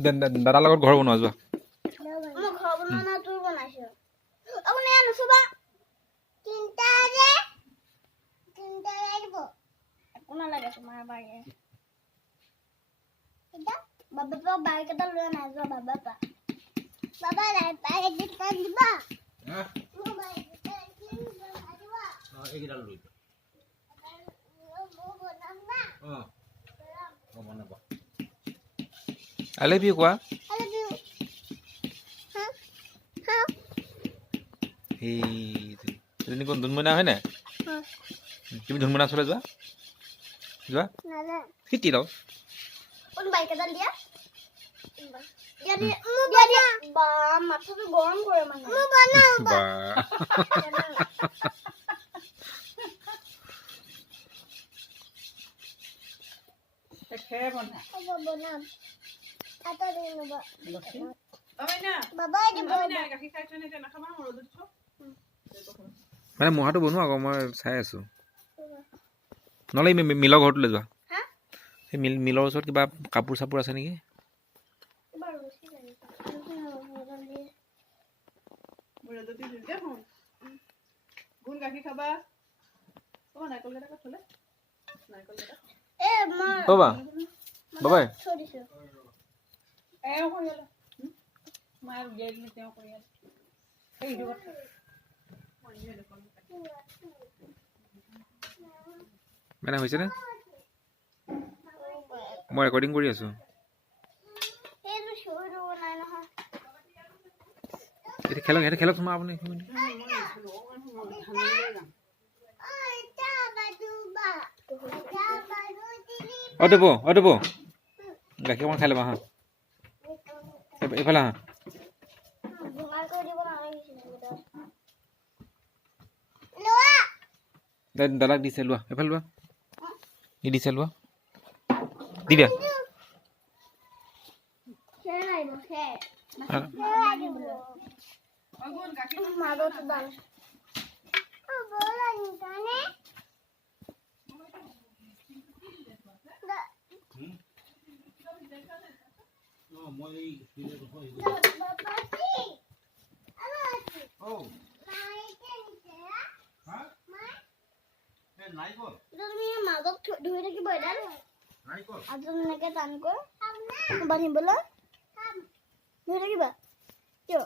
দাদাৰ লগত ঘৰ বনোৱা যোৱা Bapak balik kita lu nazo bapak. Bapak dari pagi kita diba. Hah? Mau balik kita diba. Oh, ini dah lu. Oh. Mau mana, Pak? I love you কোৱা I love you. Huh? How? এই তুমি কোন ধুনমনা হয় না হ্যাঁ তুমি ধুনমনা চলে যোৱা যোৱা নালা ফিটি দাও কোন বাইক এটা দিয়া dia ba মাথা তো গরম করে মানে মু বানাও বা খেয়ে বনা বানাম আটা দিন বাবা আমি না বাবা এই আমি না গাখীৰ খাইছ নে না খাবা মোৰ ৰ'দত থ মানে মহাটো বনোৱা আকৌ মই চাই আছো নহলে মিলৰ ঘৰটো লৈ যোৱা হা সেই মিলৰ ওচৰত কিবা কাপোৰ চাপোৰ আছে নেকি এবাৰ ৰসি লাগে মোৰ ৰ'দত দি দে হম গুণ গাখীৰ খাবা ও নাইকল কেটা থলে নাইকল কেটা এ মা বাবা বাবাই ছড়িছো এ কইলা মাৰ গেল নি তেও কইলা এই দিও মানে হৈছে নে মই ৰেকৰ্ডিং কৰি আছো এইটো সৰু নাই নহয় এটা খেলক তোমাৰ আপুনি দেব গাখীৰ অকণ খাই ল'বা হা এইফালে হা দাদাক দিছে লোৱা এইফালে লোৱা দিছে লোৱা দি দিয়া গুণ গাখীৰ মাজত দাল মাজত ধুই থাকিব এডাল আজি এনেকে টান কৰ বান্ধিবলৈ ধুই থাকিবা কিয়